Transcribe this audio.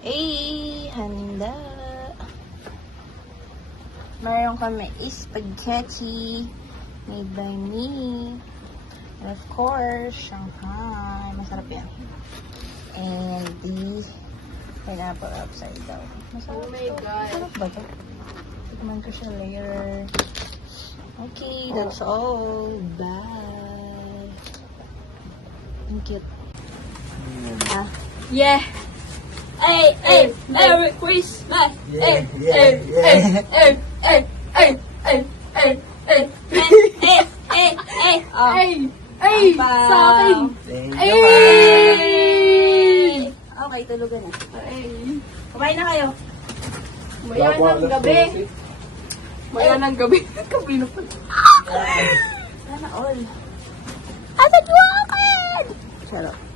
Handa. Mayroon kami spaghetti made by me. And of course, Shanghai. Masarap yan. And the pineapple upside down. Masarap. Oh my God. Masarap ba ito? Tikman ko siya later. Okay, that's all. Bye. Ang cute. Yeah. Hey, hey, Merry Christmas. Yeah, Hey, yeah, hey, yeah. hey, hey, hey, hey, hey, hey, hey, hey, hey, hey, hey, hey, sa akin. Thank you, Hey! Okay, tulugan na. Hey. Kumain na kayo. Maya ng gabi. Maya ng gabi. Gabi na pa. Sana all. Asa duwakan? Sarap.